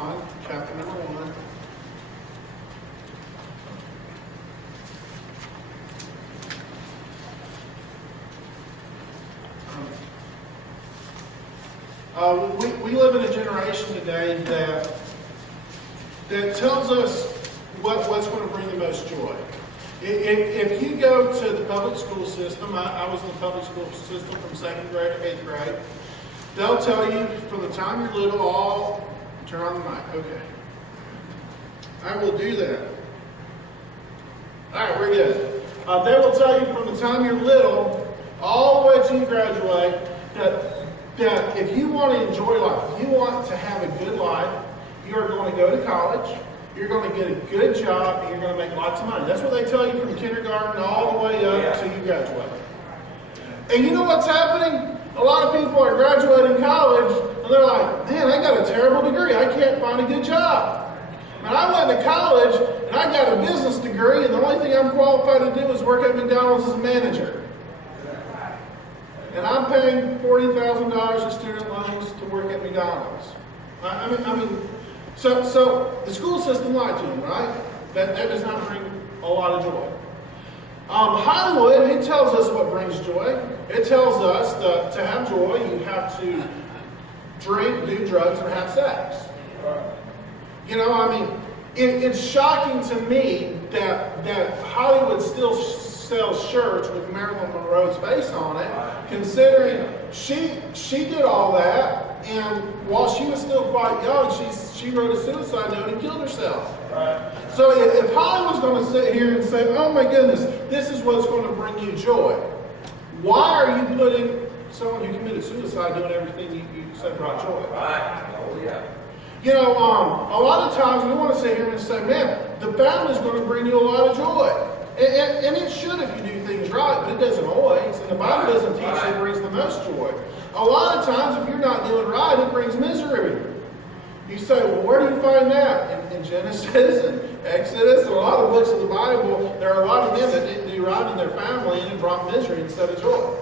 John, chapter number 1. We live in a generation today that tells us what's going to bring the most joy. If you go to the public school system, I was in the public school system from 2nd grade to 8th grade, they'll tell you from the time you're little, all turn on the mic. Okay. I will do that. All right, we're good. They will tell you from the time you're little, all the way till you graduate, that if you want to enjoy life, if you want to have a good life, you are going to go to college, you're going to get a good job, and you're going to make lots of money. That's what they tell you from kindergarten all the way up until you graduate. And you know what's happening? A lot of people are graduating college, and they're like, man, I got a terrible degree. I can't find a good job. And I went to college, and I got a business degree, and the only thing I'm qualified to do is work at McDonald's as a manager. And I'm paying $40,000 in student loans to work at McDonald's. So the school system lied to them, right? That does not bring a lot of joy. Hollywood, it tells us what brings joy. It tells us that to have joy, you have to drink, do drugs, and have sex. You know, it's shocking to me that Hollywood still sells shirts with Marilyn Monroe's face on it, considering she did all that, and while she was still quite young, she wrote a suicide note and killed herself. Right. So if Hollywood's going to sit here and say, oh my goodness, this is what's going to bring you joy, why are you putting someone who committed suicide doing everything you said brought joy? Right. Oh yeah. You know, a lot of times we want to sit here and say, man, the family's going to bring you a lot of joy. And it should if you do things right, but it doesn't always. And the Bible doesn't teach that it brings the most joy. A lot of times, if you're not doing right, it brings misery. You say, well, where do you find that? In Genesis and Exodus, and a lot of books of the Bible, there are a lot of them that didn't do right in their family, and it brought misery instead of joy.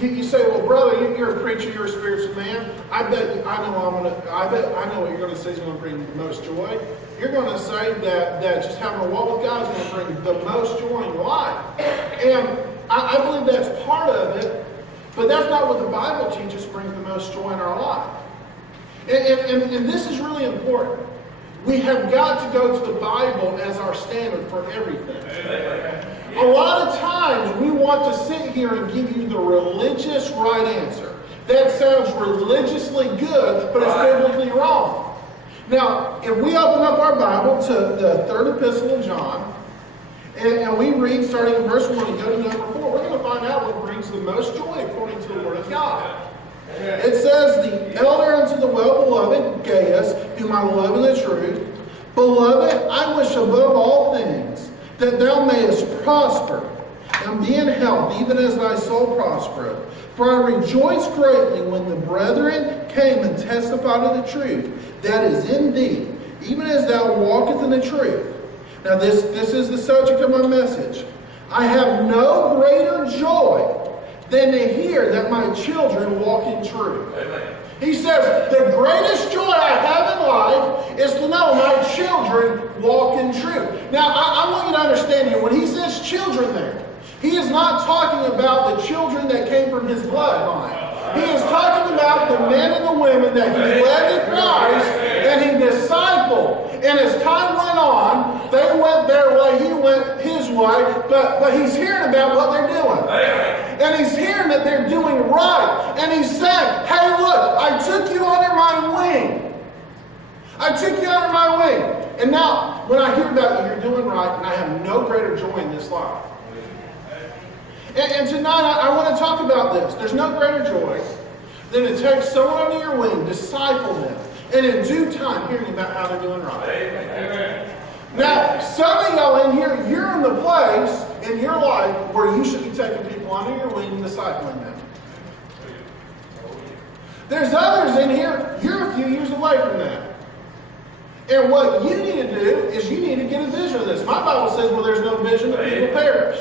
You say, well, brother, you're a preacher, you're a spiritual man. I know what you're going to say is going to bring the most joy. You're going to say that just having a walk with God is going to bring the most joy in your life. And I believe that's part of it, but that's not what the Bible teaches brings the most joy in our life. And this is really important. We have got to go to the Bible as our standard for everything. A lot of times we want to sit here and give you the religious right answer. That sounds religiously good, but it's biblically wrong. Now, if we open up our Bible to the 3rd epistle of John, and we read starting in verse 1 and go to number 4, we're going to find out what brings the most joy according to the Word of God. It says, the elder unto the well-beloved Gaius, whom I love in the truth, beloved, I wish above all things that thou mayest prosper and be in health, even as thy soul prospereth. For I rejoiced greatly when the brethren came and testified of the truth that is in thee, even as thou walkest in the truth. Now this is the subject of my message. I have no greater joy than to hear that my children walk in truth. Amen. He says, the greatest joy I have in life is to know my children walk in truth. Now, I want you to understand here, when he says children there, he is not talking about the children that came from his bloodline. He is talking about the men and the women that he led to Christ and he discipled. And as time went on, they went their way, he went his way, but he's hearing about what they're doing. And he's hearing that they're doing right. And he's saying, hey, look, I took you under my wing. I took you under my wing. And now, when I hear about you, you're doing right, and I have no greater joy in this life. And tonight, I want to talk about this. There's no greater joy than to take someone under your wing, disciple them, and in due time, hearing about how they're doing right. Amen. Now, some of y'all in here, you're in the place in your life where you should be taking people under your wing and discipling them. There's others in here, you're a few years away from that. And what you need to do is you need to get a vision of this. My Bible says, well, there's no vision, the people perish.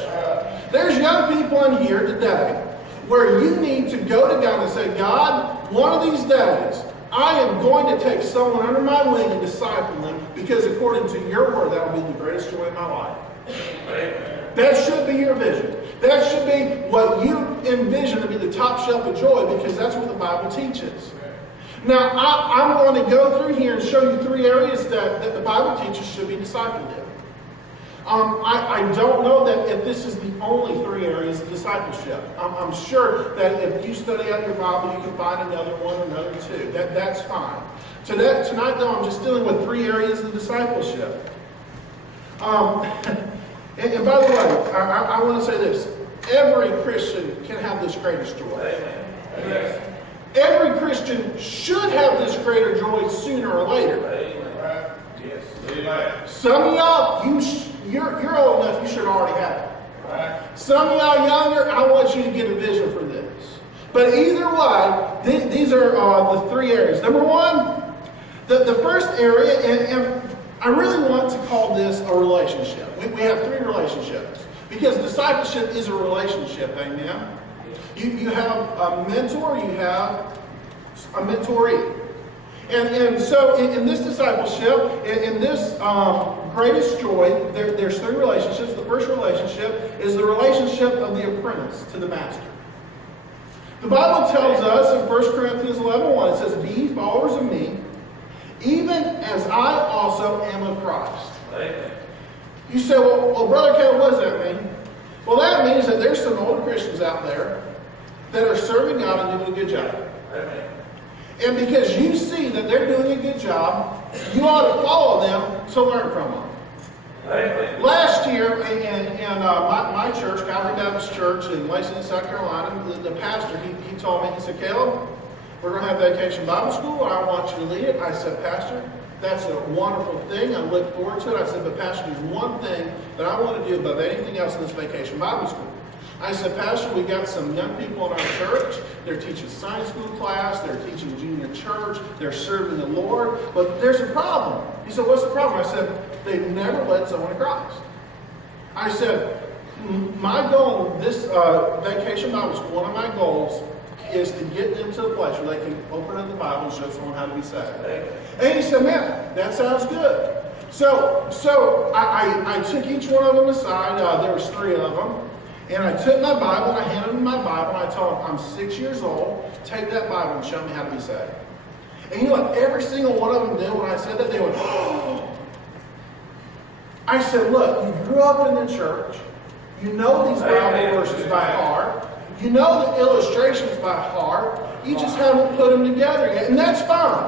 There's young people in here today where you need to go to God and say, God, one of these days, I am going to take someone under my wing and disciple them because according to your word, that will be the greatest joy in my life. That should be your vision. That should be what you envision to be the top shelf of joy because that's what the Bible teaches. Now, I'm going to go through here and show you 3 areas that the Bible teaches should be discipled in. I don't know that if this is the only 3 areas of discipleship. I'm sure that if you study out your Bible, you can find another one or another 2. That's fine. Tonight, though, I'm just dealing with 3 areas of discipleship. And by the way, I want to say this. Every Christian can have this greatest joy. Amen. Every Christian should have this greater joy sooner or later. Amen. Yes. Amen. Some of y'all, you're old enough, you should already have it. Right. Some of y'all younger, I want you to get a vision for this. But either way, these are the 3 areas. Number 1, the first area, and I really want to call this a relationship. We have 3 relationships. Because discipleship is a relationship, amen? You have a mentor, you have a mentoree. And so in this discipleship, in this greatest joy, there's 3 relationships. The first relationship is the relationship of the apprentice to the master. The Bible tells us in 1 Corinthians 11:1, it says, "Be followers of me, even as I also am of Christ." Amen. You say, well, Brother Caleb, what does that mean? Well, that means that there's some older Christians out there that are serving God and doing a good job. Amen. And because you see that they're doing a good job, you ought to follow them to learn from them. Amen. Last year in my church, Calvary Baptist Church in Lacey, South Carolina, the pastor, he told me, he said, "Caleb, we're going to have Vacation Bible School. I want you to lead it." I said, "Pastor, that's a wonderful thing. I look forward to it." I said, "But Pastor, there's one thing that I want to do above anything else in this Vacation Bible School." I said, "Pastor, we got some young people in our church. They're teaching Sunday school class. They're teaching junior church. They're serving the Lord. But there's a problem." He said, "What's the problem?" I said, "They've never led someone to Christ." I said, "My goal in this Vacation Bible School, one of my goals is to get them to the place where they can open up the Bible and show someone how to be saved." And he said, "Man, that sounds good." So I took each one of them aside. There was 3 of them. And I took my Bible and I handed them my Bible and I told them, "I'm 6 years old. Take that Bible and show me how to be saved." And you know what? Every single one of them did when I said that. They went, "Oh." I said, "Look, you grew up in the church. You know these Bible verses by heart. You know the illustrations by heart. You just haven't put them together yet." And that's fine.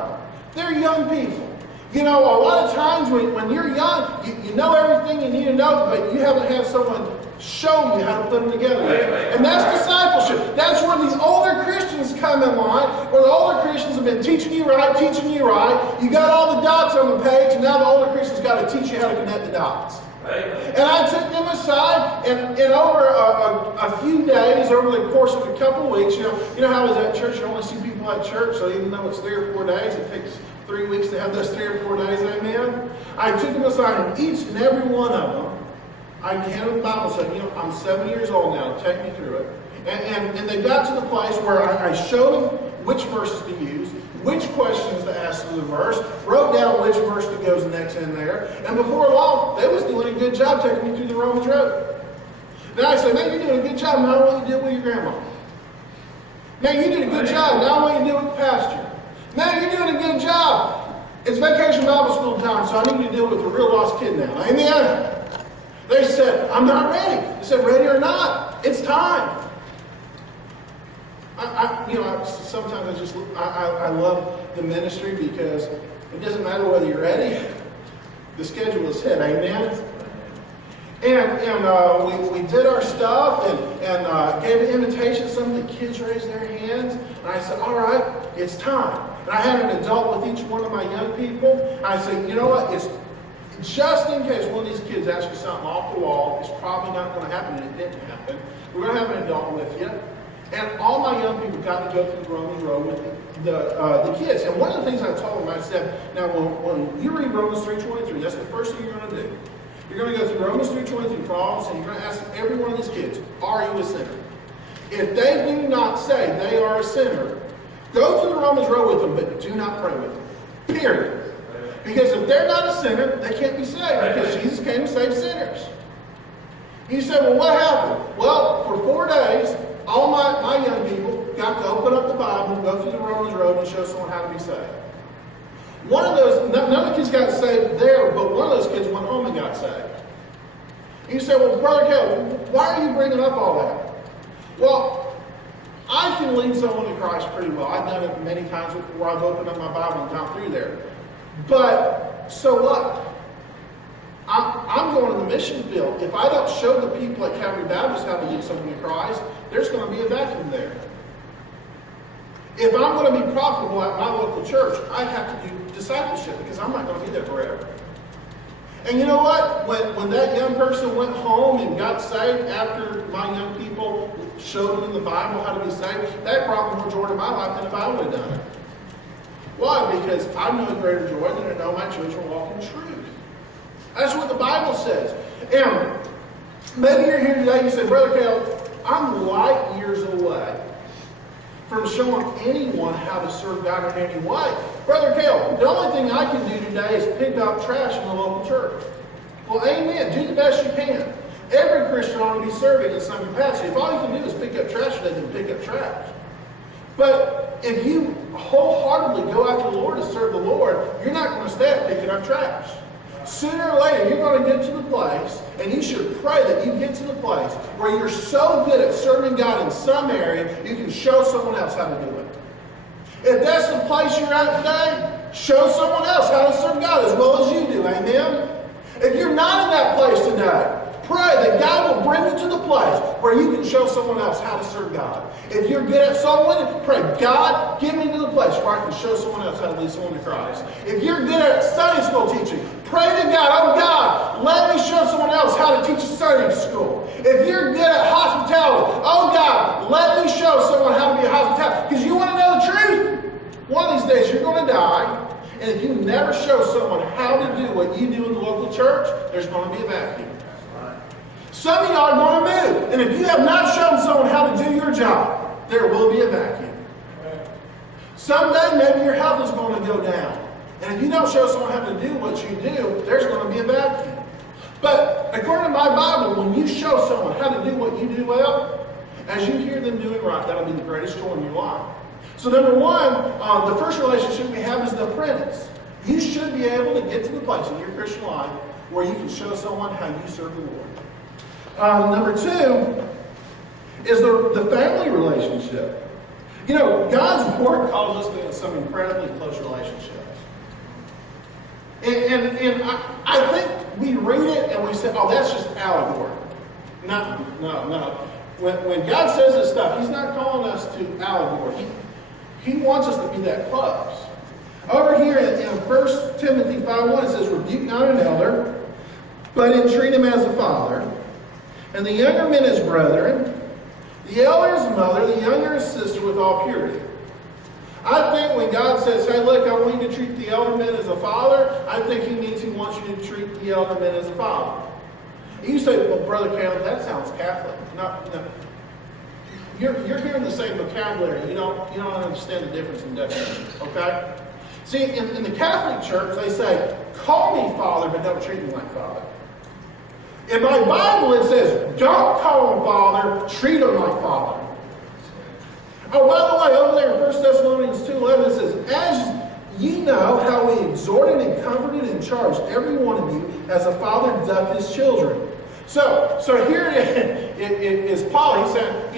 They're young people. You know, a lot of times when you're young, you know everything you need to know, but you haven't had someone show you how to put them together. And that's discipleship. That's where the older Christians come in line, where the older Christians have been teaching you right. You got all the dots on the page, and now the older Christians got to teach you how to connect the dots. And I took them aside, and over a few days, over the course of a couple of weeks, you know how is at church? You only see people at church, so even though it's 3 or 4 days, it takes 3 weeks to have those 3 or 4 days, amen? I took them aside, and each and every one of them, I handed them the Bible and said, "I'm 7 years old now, take me through it." And they got to the place where I showed them which verses to use, which questions to ask in the verse, wrote down which verse that goes next in there, and before long, they was doing a good job taking me through the Romans Road. Now I said, "Man, you're doing a good job. Now I want you to do it with your grandma." "Man, you did a good job. Now I want you to do it with the pastor." "Man, you're doing a good job. It's Vacation Bible School time, so I need you to deal with a real lost kid now." Amen. They said, "I'm not ready." I said, "Ready or not, it's time." Sometimes I love the ministry because it doesn't matter whether you're ready. The schedule is set, amen? And we did our stuff and gave an invitation. Some of the kids raised their hands. And I said, "All right, it's time." And I had an adult with each one of my young people. And I said, "You know what? It's just in case one of these kids asks you something off the wall, it's probably not going to happen," and it didn't happen. "We're going to have an adult with you." And all my young people got to go through the Romans Road with the kids. And one of the things I told them, I said, "Now, when you read Romans 3:23, that's the first thing you're going to do. You're going to go through Romans 3:23 for all of us, and you're going to ask every one of these kids, are you a sinner? If they do not say they are a sinner, Go through the Romans road with them, but do not pray with them. Period. Because if they're not a sinner, they can't be saved, because Jesus came to save sinners. You say, well, what happened? Well, for 4 days, all my young people got to open up the Bible, go through the Romans road, and show someone how to be saved. One of those, none of the kids got saved there, but one of those kids went home and got saved. You say, well, Brother Kel, why are you bringing up all that? Well, I can lead someone to Christ pretty well. I've done it many times before. I've opened up my Bible and gone through there. But, so what? I'm going to the mission field. If I don't show the people at Calvary Baptist how to lead someone to Christ, there's going to be a vacuum there. If I'm going to be profitable at my local church, I have to do discipleship, because I'm not going to be there forever. And you know what? When that young person went home and got saved after my young people showed them in the Bible how to be saved, that brought more joy to my life than if I would have done it. Why? Because I know a greater joy than to know my children walk in truth. That's what the Bible says. And maybe you're here today and you say, Brother Kel, I'm light years away from showing anyone how to serve God in any way. Brother Kel, the only thing I can do today is pick up trash in the local church. Well, amen. Do the best you can. Every Christian ought to be serving in some capacity. If all you can do is pick up trash today, then pick up trash. But if you wholeheartedly go after the Lord to serve the Lord, you're not going to stay at picking up trash. Sooner or later, you're going to get to the place, and you should pray that you get to the place where you're so good at serving God in some area, you can show someone else how to do it. If that's the place you're at today, show someone else how to serve God as well as you do. Amen? If you're not in that place today, pray that God will bring you to the place where you can show someone else how to serve God. If you're good at soul winning, pray, God, get me to the place where I can show someone else how to lead someone to Christ. If you're good at Sunday school teaching, pray to God, oh God, let me show someone else how to teach a Sunday school. If you're good at hospitality, oh God, let me show someone how to be a hospitality. Because you want to know the truth. One of these days you're going to die, and if you never show someone how to do what you do in the local church, there's going to be a vacuum. Some of y'all are going to move, and if you have not shown someone how to do your job, there will be a vacuum. Someday, maybe your health is going to go down. And if you don't show someone how to do what you do, there's going to be a vacuum. But according to my Bible, when you show someone how to do what you do well, as you hear them doing right, that'll be the greatest joy in your life. So number one, the first relationship we have is the apprentice. You should be able to get to the place in your Christian life where you can show someone how you serve the Lord. Number two is the family relationship. You know, God's Word calls us to some incredibly close relationships. And I think we read it and we say, oh, that's just allegory. No. When God says this stuff, He's not calling us to allegory. He wants us to be that close. Over here in 1 Timothy 5:1, it says, rebuke not an elder, but entreat him as a father, and the younger men as brethren, the elder as mother, the younger as sister with all purity. I think when God says, hey, look, I want you to treat the elder men as a father, I think He means He wants you to treat the elder men as a father. And you say, well, Brother Caleb, that sounds Catholic. No. You're hearing the same vocabulary. You don't understand the difference in definition, okay? See, in the Catholic Church, they say, call me Father, but don't treat me like Father. In my Bible, it says, don't call him Father, treat him like Father. Oh, by the way, over there in 1 Thessalonians 2:11, it says, as ye know how we exhorted and comforted and charged every one of you as a father doth his children. So here it is Paul. He said,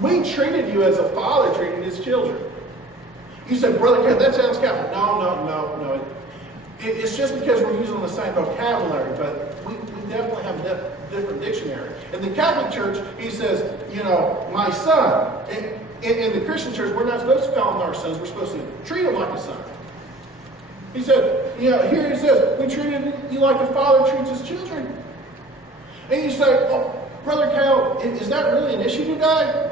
we treated you as a father treated his children. You said, Brother Ken, that sounds Catholic. No. It's just because we're using the same vocabulary, but we definitely have a different dictionary. In the Catholic Church, he says, my son. In the Christian Church, we're not supposed to call them our sons. We're supposed to treat them like a son. He said, here he says, we treated you like a father treats his children. And you say, oh, Brother Cal, is that really an issue today?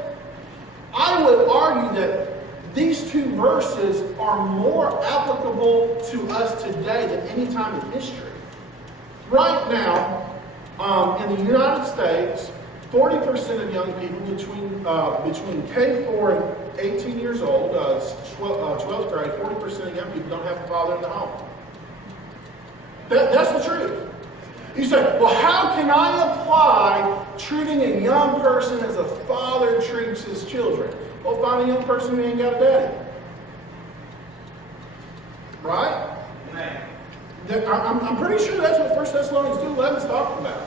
I would argue that these two verses are more applicable to us today than any time in history. Right now, in the United States, 40% of young people between K4 18 years old, 12th grade, 40% of young people don't have a father in the home. That's the truth. You say, well, how can I apply treating a young person as a father treats his children? Well, find a young person who ain't got a daddy. Right? I'm pretty sure that's what 1 Thessalonians 2:11 is talking about.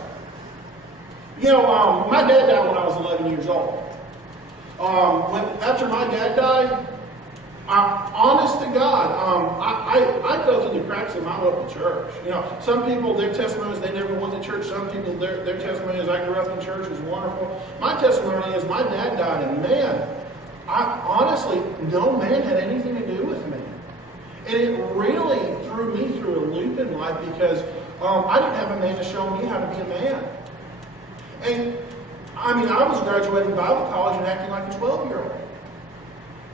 My dad died when I was 11 years old. After my dad died, honest to God, I fell through the cracks in my local church. Some people, their testimony is they never went to church. Some people, their testimony is I grew up in church, it was wonderful. My testimony is my dad died, and man, honestly, no man had anything to do with me. And it really threw me through a loop in life because I didn't have a man to show me how to be a man. And I was graduating Bible college and acting like a 12-year-old.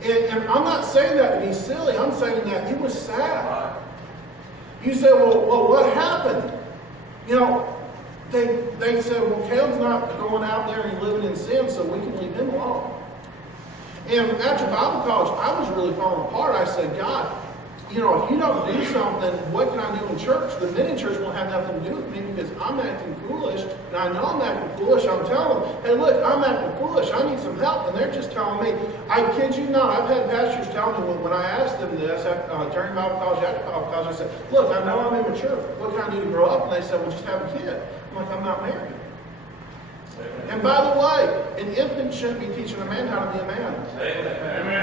And I'm not saying that to be silly. I'm saying that it was sad. You say, well, what happened? They said, well, Caleb's not going out there and living in sin, so we can leave him alone. And after Bible college, I was really falling apart. I said, God, if you don't do something, what can I do in church? The men in church won't have nothing to do with me because I'm acting foolish, and I know I'm acting foolish. I'm telling them, hey, look, I'm acting foolish. I need some help. And they're just telling me, I kid you not, I've had pastors tell me when I asked them this during Bible college, after Bible college, I said, look, I know I'm immature. What can I do to grow up? And they said, well, just have a kid. I'm like, I'm not married. And by the way, an infant shouldn't be teaching a man how to be a man. Amen.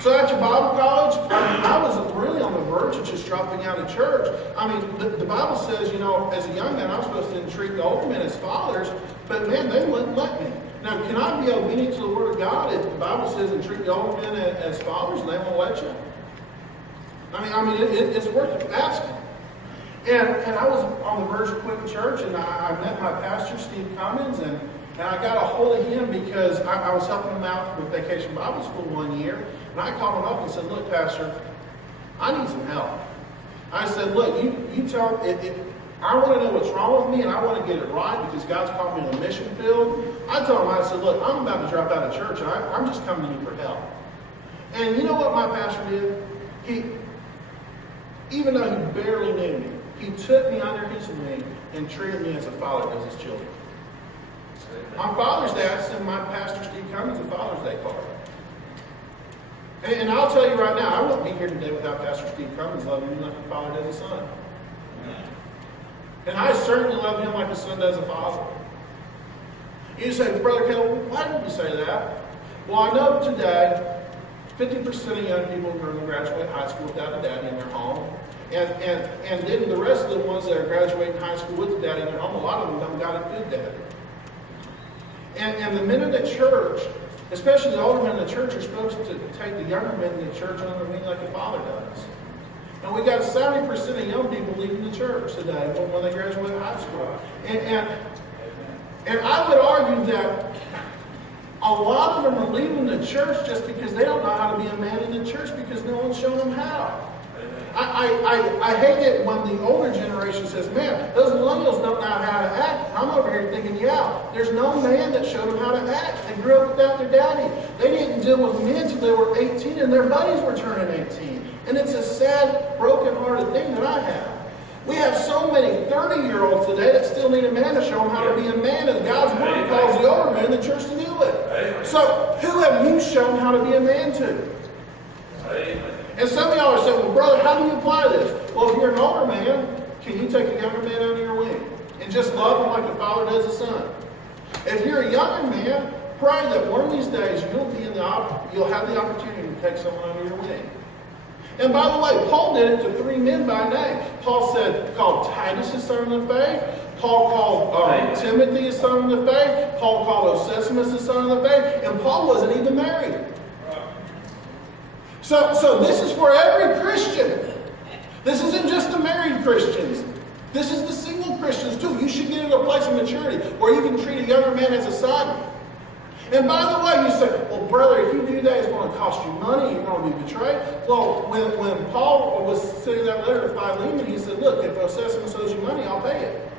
So after Bible college, I was really on the verge of just dropping out of church. The Bible says, as a young man, I'm supposed to treat the older men as fathers, but man, they wouldn't let me. Now, can I be obedient to the Word of God if the Bible says and treat the older men as fathers and they won't let you? It's worth asking. And I was on the verge of quitting church, and I met my pastor, Steve Cummins, and I got a hold of him because I was helping him out with Vacation Bible School one year. And I called him up and said, look, Pastor, I need some help. I said, look, you tell I want to know what's wrong with me, and I want to get it right because God's called me to the mission field. I told him, I said, look, I'm about to drop out of church, and I'm just coming to you for help. And you know what my pastor did? Even though he barely knew me, he took me under his wing and treated me as a father does his children. On Father's Day, I sent my pastor, Steve Cummins, a Father's Day card. And I'll tell you right now, I wouldn't be here today without Pastor Steve Cummins loving me like a father does a son. And I certainly love him like a son does a father. You say, Brother Caleb, why did you say that? Well, I know today, 50% of young people are going to graduate high school without a daddy in their home. And then the rest of the ones that are graduating high school with a daddy in their home, a lot of them don't got a good daddy. And the men in the church, especially the older men in the church, are supposed to take the younger men in the church under wing like a father does. And we got 70% of young people leaving the church today when they graduate high school. And I would argue that a lot of them are leaving the church just because they don't know how to be a man in the church because no one's shown them how. I hate it when the older generation says, man, those millennials don't know how to act. I'm over here thinking, yeah, there's no man that showed them how to act. They grew up without their daddy. They didn't deal with men until they were 18 and their buddies were turning 18. And it's a sad, broken-hearted thing that I have. We have so many 30-year-olds today that still need a man to show them how to be a man, and God's Word calls the older men in the church to do it. So who have you shown how to be a man to? And some of y'all are saying, well, brother, how do you apply this? Well, if you're an older man, can you take a younger man under your wing and just love him like a father does a son? If you're a younger man, pray that one of these days you'll have the opportunity to take someone under your wing. And by the way, Paul did it to 3 men by name. Paul called Titus his son of the faith. Paul called Timothy his son of the faith. Paul called Onesimus his son of the faith. And Paul wasn't even married. So this is for every Christian. This isn't just the married Christians. This is the single Christians too. You should get into a place of maturity where you can treat a younger man as a son. And by the way, you say, well, brother, if you do that, it's going to cost you money. You're going to be betrayed. Well, when Paul was sending that letter to Philemon, he said, look, if Onesimus owes you money, I'll pay it.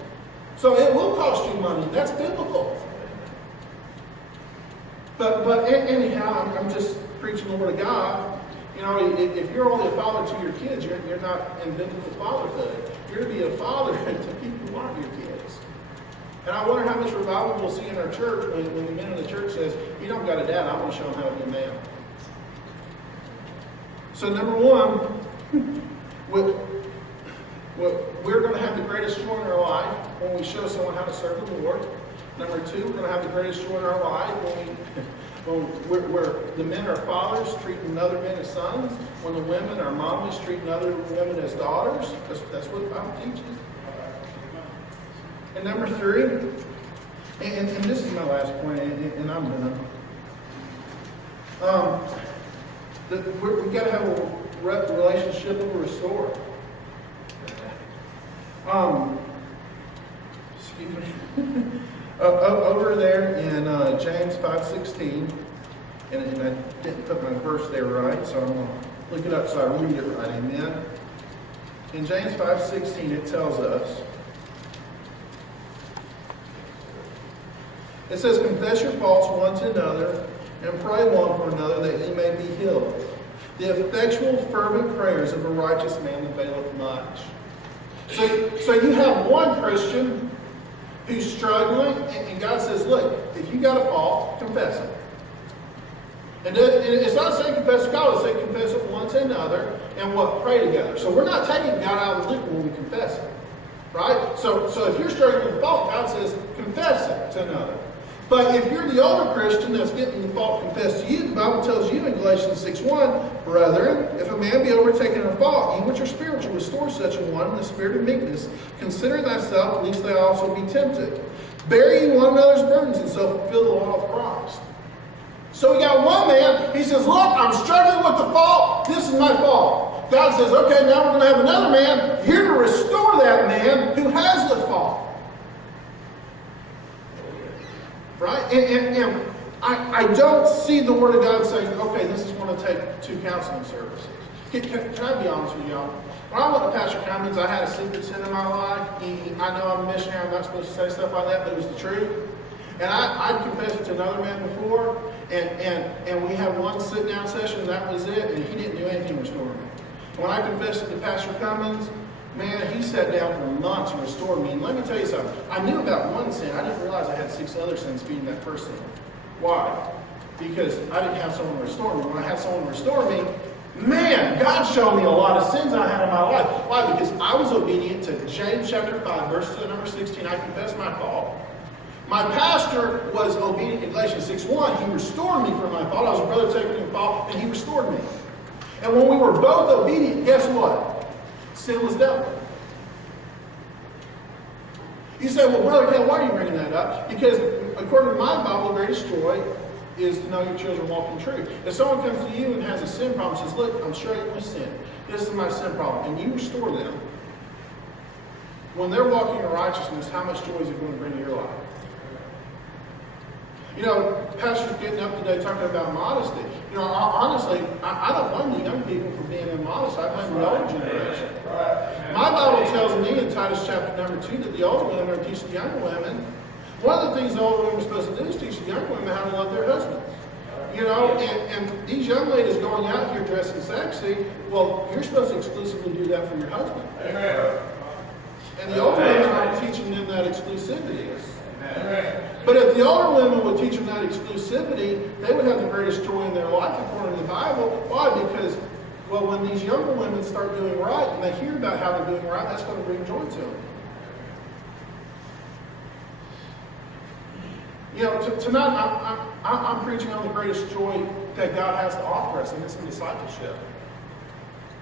So it will cost you money. That's biblical. But anyhow, I'm just preaching the Word of God. You know, if you're only a father to your kids, you're not inventing the fatherhood. You're to be a father to people who aren't your kids. And I wonder how much revival we'll see in our church when the man in the church says, you don't got a dad, I want to show him how to be a man. So number one, we're going to have the greatest joy in our life when we show someone how to serve the Lord. Number two, we're going to have the greatest joy in our life when the men are fathers treating other men as sons, when the women are mommies treating other women as daughters. That's what the Bible teaches. And number three, and this is my last point, and I'm done. We've got to have a relationship of a restorer. Excuse me. Over there in James 5:16, and I didn't put my verse there right, so I'm going to look it up so I read it right. Amen. In James 5:16, it tells us, it says, confess your faults one to another and pray one for another that ye may be healed. The effectual, fervent prayers of a righteous man availeth much. So you have one Christian who's struggling, and God says, look, if you got a fault, confess it. And it's not saying confess to God, it's saying confess it one to another, and pray together. So we're not taking God out of the loop when we confess it. Right? So if you're struggling with a fault, God says, confess it to another. But if you're the older Christian that's getting the fault confessed to you, the Bible tells you in Galatians 6:1, brethren, if a man be overtaken in a fault, you which are spiritual, restore such a one in the spirit of meekness, considering thyself, lest thou also be tempted. Bear ye one another's burdens, and so fulfill the law of Christ. So we got one man, he says, look, I'm struggling with the fault, this is my fault. God says, okay, now we're going to have another man here to restore that man who has the fault. Right? And I don't see the Word of God saying, okay, this is going to take 2 counseling services. Can I be honest with y'all? When I went to Pastor Cummins, I had a secret sin in my life. I know I'm a missionary, I'm not supposed to say stuff like that, but it was the truth. And I'd confessed it to another man before, and we had one sit-down session, and that was it, and he didn't do anything to restore me. When I confessed it to Pastor Cummins, man, he sat down for months and restored me. And let me tell you something. I knew about one sin. I didn't realize I had 6 other sins feeding that first sin. Why? Because I didn't have someone to restore me. When I had someone to restore me, man, God showed me a lot of sins I had in my life. Why? Because I was obedient to James chapter 5, verse number 16. I confessed my fault. My pastor was obedient in Galatians 6:1. He restored me from my fault. I was a brother taking a fault, and he restored me. And when we were both obedient, guess what? Sin was dealt with. You say, well, Brother Cal, why are you bringing that up? Because according to my Bible, the greatest joy is to know your children walk in truth. If someone comes to you and has a sin problem, says, look, I'm struggling with sin. This is my sin problem. And you restore them. When they're walking in righteousness, how much joy is it going to bring to your life? You know, Pastor's getting up today talking about modesty. You know, honestly, I don't blame the young people for being immodest. I blame the older generation. My Bible tells me in Titus chapter number 2 that the older women are to teach the younger women. One of the things the older women are supposed to do is teach the younger women how to love their husbands. You know, and these young ladies going out here dressing sexy, well, you're supposed to exclusively do that for your husband. Amen. And the older women aren't teaching them that exclusivity. Amen. But if the older women would teach them that exclusivity, they would have the greatest joy in their life according to the Bible. Why? Because, well, when these younger women start doing right and they hear about how they're doing right, that's going to bring joy to them. You know, tonight I'm preaching on the greatest joy that God has to offer us, and it's in discipleship.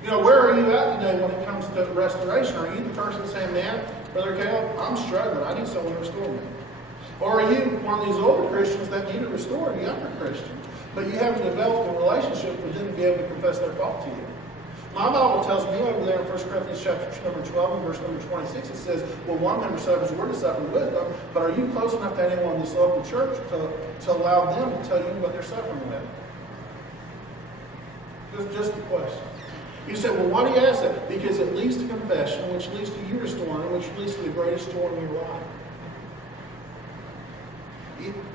You know, where are you at today when it comes to restoration? Are you the person saying, man, Brother Caleb, I'm struggling. I need someone to restore me. Or are you one of these older Christians that need to restore a younger Christian, but you haven't developed a relationship for them to be able to confess their fault to you? My Bible tells me over there in 1 Corinthians chapter number 12 and verse number 26, it says, well, one member suffers, we're to suffer with them, but are you close enough to anyone in this local church to allow them to tell you what they're suffering with? Just a question. You say, well, why do you ask that? Because it leads to confession, which leads to you restoring, which leads to the greatest joy in your life.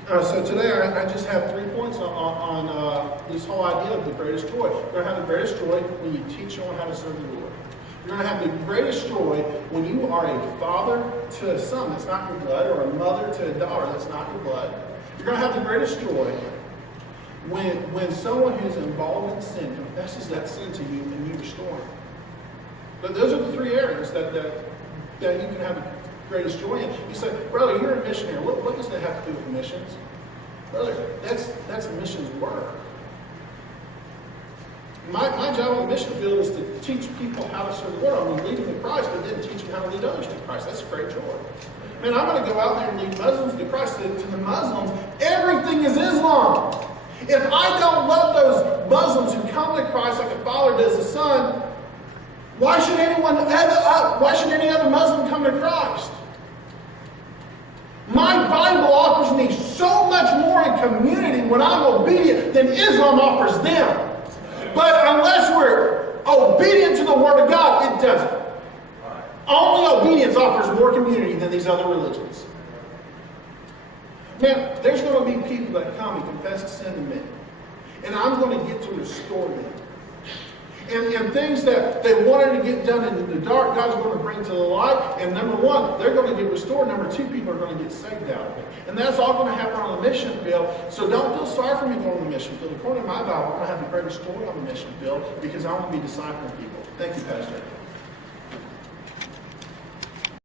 So today I just have 3 points on this whole idea of the greatest joy. You're going to have the greatest joy when you teach someone how to serve the Lord. You're going to have the greatest joy when you are a father to a son that's not your blood, or a mother to a daughter that's not your blood. You're going to have the greatest joy when someone who's involved in sin confesses that sin to you and you restore him. But those are the 3 areas that you can have the greatest joy in. You say, brother, you're a missionary. What does that have to do with missions? Brother, that's missions work. My job on the mission field is to teach people how to serve the Lord. I'm going to lead them to Christ, but then teach them how to lead others to Christ. That's a great joy. Man, I'm going to go out there and lead Muslims to Christ. To the Muslims, everything is Islam. If I don't love those Muslims who come to Christ like a father does a son, why should any other Muslim come to Christ? My Bible offers me so much more in community when I'm obedient than Islam offers them. But unless we're obedient to the Word of God, it doesn't. Only obedience offers more community than these other religions. Man, there's going to be people that come and confess sin to me. And I'm going to get to restore them. And things that they wanted to get done in the dark, God's going to bring to the light. And number 1, they're going to get restored. Number 2, people are going to get saved out of it. And that's all going to happen on the mission field. So don't feel sorry for me going on the mission field. According to my Bible, I'm going to have the greatest joy on the mission field because I want to be discipling people. Thank you, Pastor.